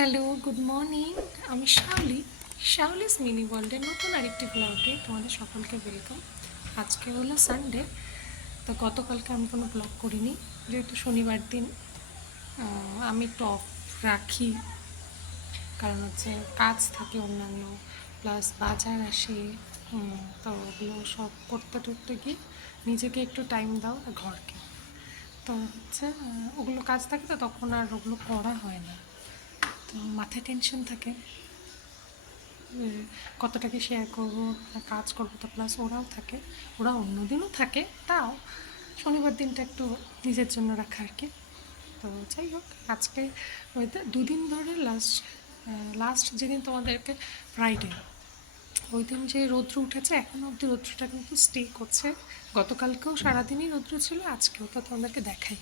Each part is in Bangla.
Hello, good morning. আমি শাওলিস মিনি ওয়ার্ল্ডের নতুন আরেকটি ব্লগে তোমাদের সকলকে ওয়েলকাম। আজকে হলো সানডে, তো গতকালকে আমি কোনো ব্লগ করিনি, যেহেতু শনিবার দিন আমি একটু অফ রাখি, কারণ হচ্ছে কাজ থাকে অন্যান্য, প্লাস বাজার আসে। তো ওগুলো সব করতে টরতে গিয়ে নিজেকে একটু টাইম দাও আর ঘরকে। তো হচ্ছে ওগুলো কাজ থাকে, তো তখন আর ওগুলো করা হয় না, তো মাথায় টেনশন থাকে কতটা কি শেয়ার করবো, কাজ করবো, তো প্লাস ওরাও থাকে, ওরা অন্য দিনও থাকে, তাও শনিবার দিনটা একটু নিজের জন্য রাখা আর কি। তো যাই হোক, আজকে দুদিন ধরে লাস্ট যেদিন তোমাদেরকে ফ্রাইডে, ওই দিন যে রৌদ্র উঠেছে, এখনও অবধি রৌদ্রটা কিন্তু স্টে করছে। গতকালকেও সারাদিনই রৌদ্র ছিল, আজকেও, তো তোমাদেরকে দেখাই।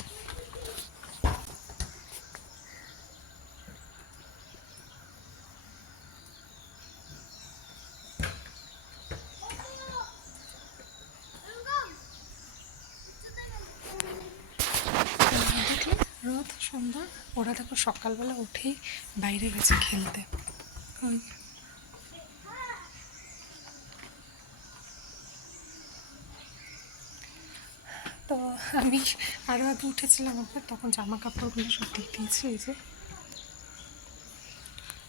দেখলে রোদ সুন্দর। ওরা দেখো সকালবেলা উঠেই বাইরে গেছে খেলতে। ওই তো আমি আরও আগে উঠেছিলাম একবার, তখন জামা কাপড়গুলো সব দিয়ে দিয়েছি এই যে।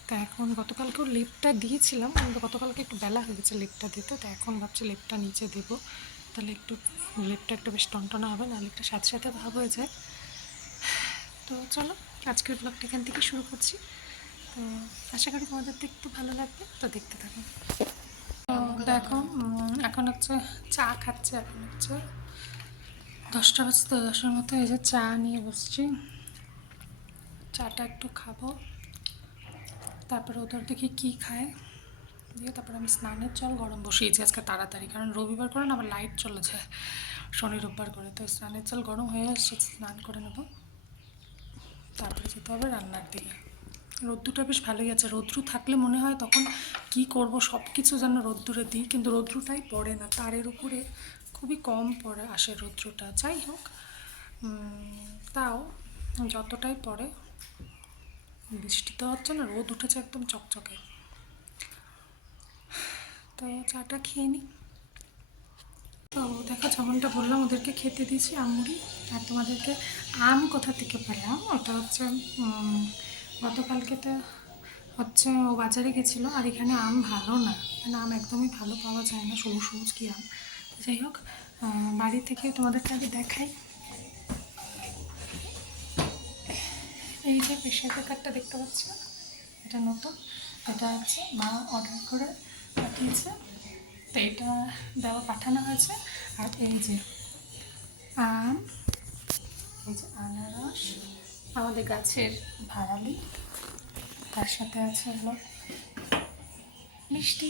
তা এখন গতকালকেও লেপটা দিয়েছিলাম, কিন্তু গতকালকে একটু বেলা হয়ে গেছে লেপটা দিতে, তো এখন ভাবছি লেপটা নিচে দেবো, তাহলে একটু লেপটা একটু বেশ টনটনা হবে, না লেপটা সাথে সাথে ভাব হয়ে যায়। তো চলো, আজকের ব্লগটা এখান থেকে শুরু করছি। তো আশা করি তোমাদের দেখতে ভালো লাগবে, তো দেখতে থাকো। তো দেখো, এখন হচ্ছে চা খাচ্ছে, এখন হচ্ছে 10টা বাজতে 10-এর মতো। এই যে চা নিয়ে বসছি, চাটা একটু খাবো, তারপরে ওদের দেখি কী খায়, দিয়ে তারপরে আমি স্নানের জল গরম বসিয়েছি আজকে তাড়াতাড়ি, কারণ রবিবার করে না আবার লাইট চলে যায়, শনি রোববার করে। তো স্নানের জল গরম হয়ে আসছে, স্নান করে নেব, তারপরে যেতে হবে রান্নার দিকে। রোদ্দুরটা বেশ ভালোই আছে, রৌদ্রু থাকলে মনে হয় তখন কি করব সব কিছু যেন রোদ্দুরে দিই, কিন্তু রৌদ্রুটাই পড়ে না, তারের উপরে খুবই কম পড়ে আসে রৌদ্রুটা। যাই হোক, তাও যতটাই পড়ে, বৃষ্টি তো হচ্ছে না, রোদ উঠেছে একদম চকচকে। তো চাটা খেয়ে নিই। তো দেখো, যেমনটা বললাম ওদেরকে খেতে দিয়েছি আমুড়ি। আর তোমাদেরকে আম কোথা থেকে পেলাম, ওটা হচ্ছে গতকালকে তো হচ্ছে ও বাজারে গেছিলো, আর এখানে আম ভালো না, এখানে আম একদমই ভালো পাওয়া যায় না, সবুজ সবুজ কী আম। যাই হোক, বাড়ি থেকে তোমাদেরকে আগে দেখাই। এই যে প্রেশার কুকারটা দেখতে পাচ্ছ, এটা নতুন, এটা হচ্ছে মা অর্ডার করে পাঠিয়েছে, তো এটা পাঠানো হয়েছে। আর এই যে আম, এই যে আনারস, আমাদের গাছের ভাড়ালি, তার সাথে আছে হলো মিষ্টি,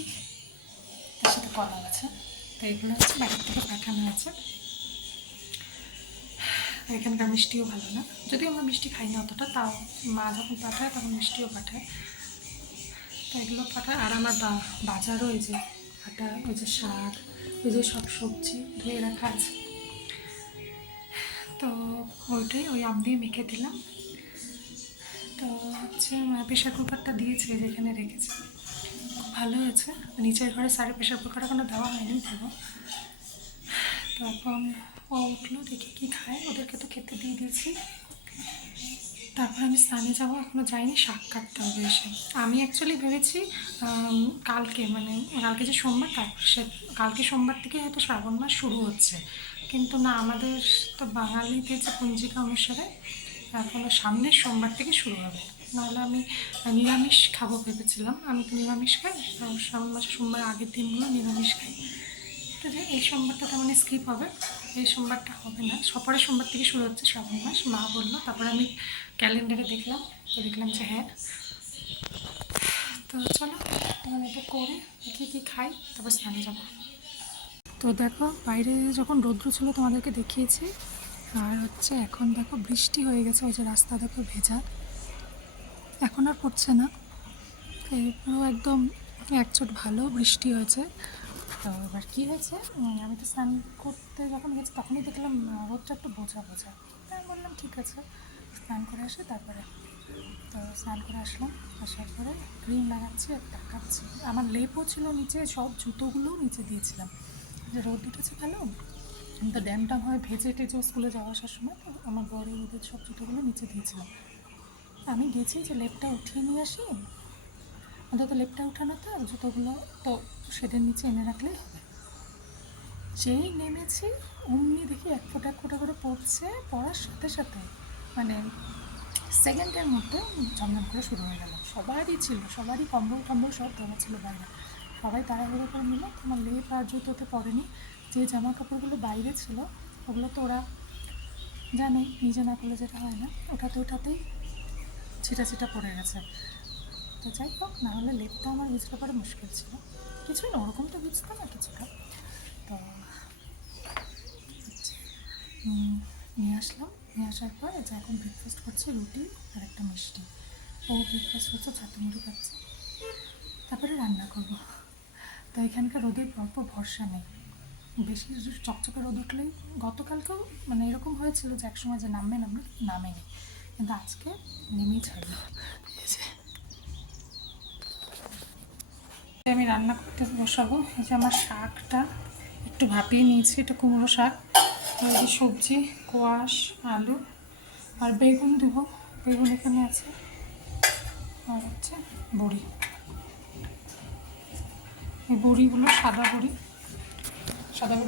তার সাথে কলা আছে। তো এগুলো হচ্ছে বাড়ির থেকে পাঠানো হয়েছে। এখানকার মিষ্টিও ভালো না, যদিও আমরা মিষ্টি খাই না অতটা, তাও মা যখন পাঠায় তখন মিষ্টিও পাঠায়। তো এগুলো পাঠায়। আর আমার বাজারও এই যে আটা, ওই যে শাক, ওই যে সব সবজি ধুয়ে রাখা আছে, তো ওইটাই ওই আম দিয়ে মেখে দিলাম। তো হচ্ছে প্রেশার কুকারটা দিয়েছে যেখানে রেখেছে, খুব ভালো হয়েছে। নিচের ঘরে সারে প্রেশার কুকার এখনো দেওয়া হয়নি, দেবো। তো এখন ও উঠলো, দেখি কী খায়, ওদেরকে তো খেতে দিয়ে দিয়েছি। তারপর আমি স্নানে যাবো, এখনও যাইনি, শাক কাটতে হবে এসে। আমি অ্যাকচুয়ালি ভেবেছি কালকে, মানে কালকে যে সোমবার, তারপর কালকে সোমবার থেকে হয়তো শ্রাবণ মাস শুরু হচ্ছে, কিন্তু না, আমাদের তো বাঙালিদের যে পঞ্জিকা অনুসারে এখনও সামনের সোমবার থেকে শুরু হবে। নাহলে আমি নিরামিষ খাবো ভেবেছিলাম, আমি তো নিরামিষ খাই, শ্রাবণ মাসের সোমবার আগের দিনগুলো নিরামিষ খাই। তো যে এই সোমবারটা তার মানে স্কিপ হবে, এই সোমবারটা হবে না, সপরের সোমবার থেকে শুরু হচ্ছে শ্রাবণ মাস, মা বললো। তারপরে আমি ক্যালেন্ডারে দেখলাম, তো দেখলাম যে হ্যাঁ। তো চলো, এখন এটা করে দেখি কী খাই, তারপর স্নানে যাবো। তো দেখো, বাইরে যখন রৌদ্র ছিল তোমাদেরকে দেখিয়েছি, আর হচ্ছে এখন দেখো বৃষ্টি হয়ে গেছে, ওই যে রাস্তা দেখো ভেজা, এখন আর পড়ছে না, এরপরেও একদম একচোট ভালো বৃষ্টি হয়েছে। তো এবার কী হয়েছে, আমি তো স্নান করতে যখন গেছি তখনই দেখলাম রোদটা একটু বোঝা বোঝা, তাই বললাম ঠিক আছে স্নান করে আসে তারপরে তো স্নান করে আসলাম, আসার পরে ক্রিম লাগাচ্ছি আর তাকাচ্ছি। আমার লেপও ছিল নিচে, সব জুতোগুলোও নিচে দিয়েছিলাম, যে রোদ উঠেছে ভালো, তো ড্যামটা হয় ভেজে টেজে স্কুলে যাওয়া আসার সময়, তো আমার বরের ওদের সব জুতোগুলো নিচে দিয়েছিলাম। আমি গেছি যে লেপটা উঠিয়ে নিয়ে আসি, অন্তত লেপটা উঠানো তো জুতোগুলো তো সেদের নিচে এনে রাখলেই হবে। যেই নেমেছি অমনি দেখি এক ফোঁটা করে পড়ছে, পড়ার সাথে সাথে মানে সেকেন্ডের মধ্যে ঝমঝম করে শুরু হয়ে গেল। সবারই ছিল, সবারই কম্বল টম্বল সব দেওয়া ছিল বাইরে, সবাই তাড়াহুড়ো করে নিল। তোমার লেপ আর জুতোতে পড়েনি, যে জামা কাপড়গুলো বাইরে ছিল ওগুলো তো ওরা জানে নিজে না করলে যেটা হয় না, ওঠাতেই ছিটা পড়ে গেছে। তো যাই হোক, না হলে লেপটা আমার ভিজতে পারে মুশকিল ছিল, কিছুই না, ওরকম তো ভিজতো না কিছুটা। তো নিয়ে আসলাম, নিয়ে আসার পর যে এখন ব্রেকফাস্ট করছি রুটি আর একটা মিষ্টি। ও ব্রেকফাস্ট করছে, ছাতু মুড়ি খাচ্ছে, তারপরে রান্না করব। তো এখানকার রোদের অল্প ভরসা নেই, বেশি চকচকে রোদ উঠলেই, গতকালকেও মানে এরকম হয়েছিল যে একসময় যে নামেনি, কিন্তু আজকে নেমেই ছাড়লো। আমি রান্না করতে বসাবো। এই যে আমার শাকটা একটু ভাপিয়ে নিয়েছি, এটা কুমড়ো শাক, তো এই সবজি কোয়াশ, আলু আর বেগুন দেবো, বেগুন এখানে আছে, আর হচ্ছে বড়ি। এই বড়িগুলো সাদা বড়ি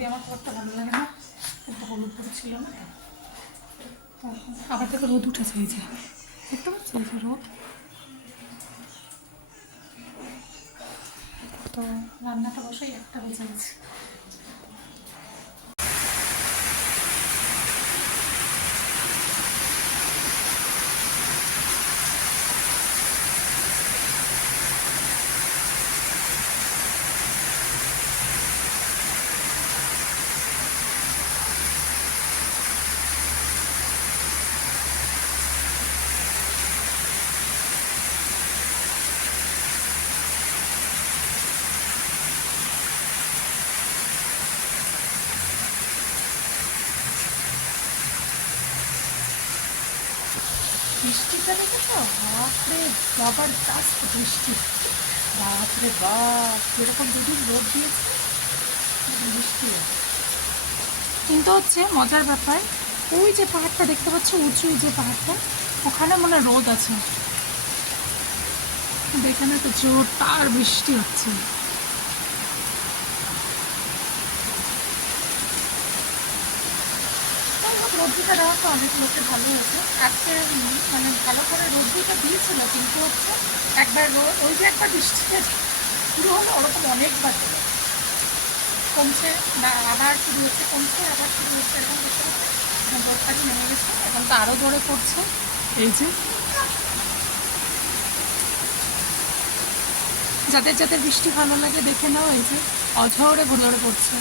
আমার খুব একটা ভালো লাগে না, কিন্তু হলুদ বড়ি ছিল না, তো আবার থেকে রোদ উঠেছে, এই যে দেখতে পাচ্ছি এই যে রোদ। তো রান্নাটা বসাই, একটা বেজে গেছে। বৃষ্টিটা দেখেছো, বাপরে বাবার জাস্ট বৃষ্টি, বাপরে বাপ, এরকম দুদিন রোদ দিয়েছে, বৃষ্টি। কিন্তু হচ্ছে মজার ব্যাপার, ওই যে পাহাড়টা দেখতে পাচ্ছ উঁচু, যে পাহাড়টা ওখানে মনে রোদ আছে, কিন্তু এখানে তো জোর তার বৃষ্টি হচ্ছে। রোদ্দুটা দেওয়া তো অনেক লোকের ভালো হয়েছে আজকে, মানে ভালো করে রোদ্দুটা দিয়েছিল, কিন্তু হচ্ছে একবার ওই যে একবার বৃষ্টিতে শুরু হলো, ওরকম অনেকবার হলো, কমছে না আবার শুরু হচ্ছে, কমছে আবার শুরু হচ্ছে, এরকম করতে করতে এখন রোদটাকে নেমে গেছে, এখন তো আরও জোরে পড়ছে। এই যে যাদের যাদের বৃষ্টি ভালো লাগে দেখে নাও, এই যে অঝরে ঘুরে পড়ছে।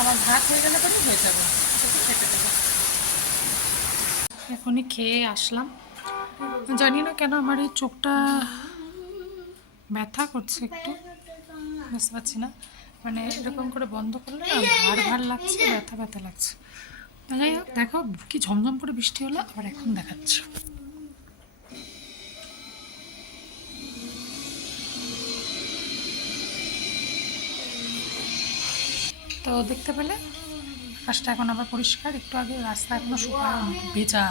আমার ভাত হয়ে গেলে পরেই হয়ে যাবে, একটু খেতে দেবো। এখনই খেয়ে আসলাম, জানি না কেন আমার এই চোখটা ব্যথা করছে একটু, বুঝতে পারছি না, মানে এরকম করে বন্ধ করলে না ভার লাগছে, ব্যথা লাগছে। যাই হোক, দেখো কি ঝমঝম করে বৃষ্টি হলো, আবার এখন দেখাচ্ছে। তো দেখতে পেলে আকাশটা এখন আবার পরিষ্কার, একটু আগে রাস্তা এখনো শুকায় ভেজা,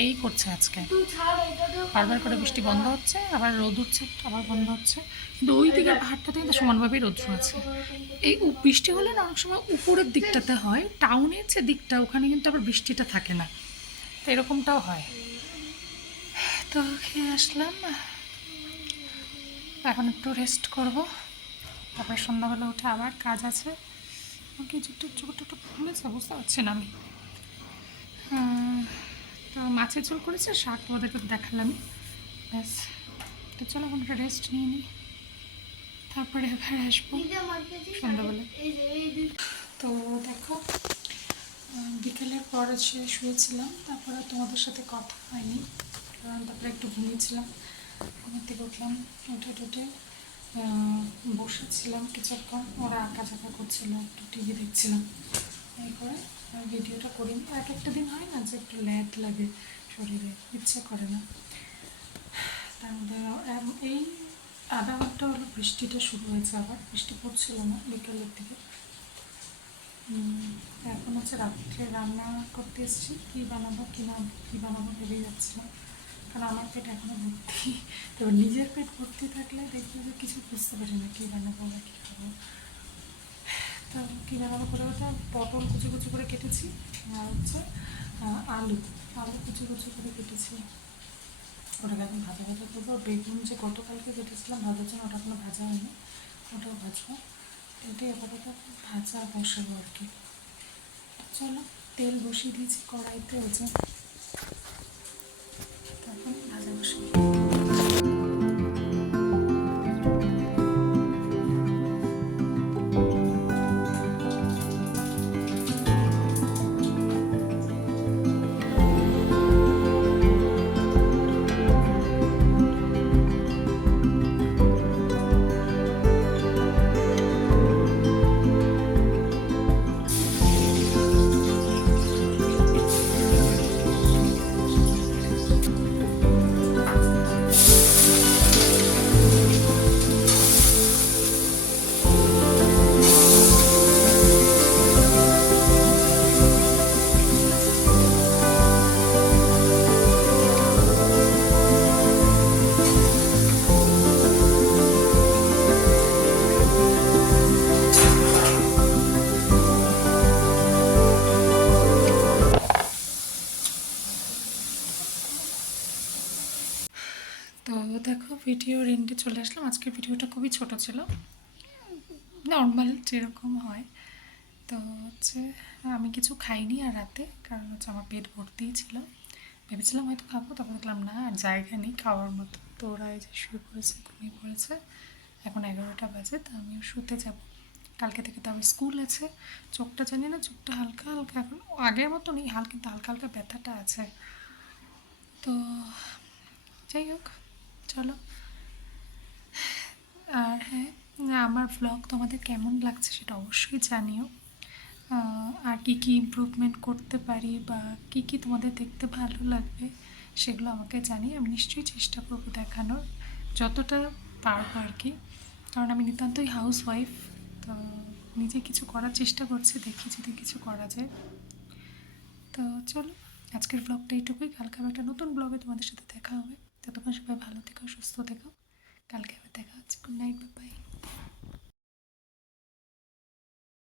এই করছে আজকে, বারবার করে বৃষ্টি বন্ধ হচ্ছে, আবার রোদ উঠছে, আবার বন্ধ হচ্ছে, কিন্তু ওই দিকের পাহাড়টাতে কিন্তু সমানভাবেই রৌদ্র আছে। এই বৃষ্টি হলে না অনেক সময় উপরের দিকটাতে হয়, টাউনের যে দিকটা ওখানে কিন্তু আবার বৃষ্টিটা থাকে না, তো এরকমটাও হয়। তো খেয়ে আসলাম, এখন একটু রেস্ট করব, তারপরে সন্ধ্যাবেলা উঠে আবার কাজ আছে। কিছু একটু ছোটো খুলেছে, বুঝতে পারছি না আমি। তো মাছের ঝোল করেছে, শাক তোমাদেরকে দেখালামই, ব্যাস। তো চলো এখন একটা রেস্ট নিয়ে নিই, তারপরে আবার আসবো সন্ধ্যাবেলা। তো দেখো, বিকেলের পর এসে শুয়েছিলাম, তারপরে তোমাদের সাথে কথা হয়নি, কারণ তারপরে একটু ঘুমিয়েছিলাম, ঘুমের থেকে উঠলাম, উঠে বসেছিলাম কিছুক্ষণ, ওরা আঁকা ঝাঁকা করছিল, একটু টিভি দেখছিলাম, এই করে আর ভিডিওটা করিনি। এক একটা দিন হয় না যে একটু ল্যাদ লাগে শরীরে, ইচ্ছা করে না। তার মধ্যে এই আধা ঘন্টা হলো বৃষ্টিটা শুরু হয়েছে, আবার বৃষ্টি পড়ছিল না বিকেলের দিকে। এখন হচ্ছে রাত্রে রান্না করতে এসেছি, কী বানাবো কী বানাবো ভেবেই যাচ্ছিলাম, কারণ আমার পেট এখনও ভর্তি। তবে নিজের পেট ভর্তি থাকলে দেখবে যে কিছু বুঝতে পারি না কী বানাবো বা কী খাবো। তো কী বানাবো করে ওটা পটল কুচি কুচি করে কেটেছি, আর হচ্ছে আলু আলু কুচি কুচি করে কেটেছি। ওটাকে এখন ভাজা ভাজা করবো। বেগুন যে গতকালকে কেটেছিলাম ভাজার জন্য, ওটা এখনো ভাজা হয়নি, ওটাও ভাজবো। এটাই আপাতত ভাজা বসাবো আর কি। চলো, তেল বসিয়ে দিয়েছি কড়াইতে, হচ্ছে তখন ভাজা বসিয়ে তো দেখো ভিডিওর এন্ডে চলে আসলাম। আজকের ভিডিওটা খুবই ছোট ছিল, নর্মাল যেরকম হয়। তো হচ্ছে আমি কিছু খাইনি আর রাতে, কারণ হচ্ছে আমার পেট ভর্তিই ছিল। ভেবেছিলাম হয়তো খাবো, তারপর দেখলাম না আর জায়গা নেই খাওয়ার মতো। তো ওরা এই যে শুয়ে পড়েছে, ঘুমিয়ে পড়েছে। এখন 11টা বাজে, তো আমিও শুতে যাব। কালকে থেকে তো আবার স্কুল আছে। চোখটা জানি না, চোখটা হালকা হালকা এখন আগের মতো নেই, কিন্তু হালকা হালকা ব্যথাটা আছে। তো যাই হোক, চলো। আর হ্যাঁ, আমার ভ্লগ তোমাদের কেমন লাগছে সেটা অবশ্যই জানিও। আর কী কী ইমপ্রুভমেন্ট করতে পারি বা কী কী তোমাদের দেখতে ভালো লাগবে সেগুলো আমাকে জানিয়ে আমি নিশ্চয়ই চেষ্টা করবো দেখানোর, যতটা পারবো আর কি। কারণ আমি নিতান্তই হাউস ওয়াইফ, তো নিজে কিছু করার চেষ্টা করছি, দেখি যদি কিছু করা যায়। তো চলো, আজকের ব্লগটা এইটুকুই। কালকে আবার একটা নতুন ব্লগে তোমাদের সাথে দেখা হবে। ততক্ষণ সবাই ভালো থেকো, সুস্থ থেকো। কালকে আবার দেখা হচ্ছে। Good night, bye bye.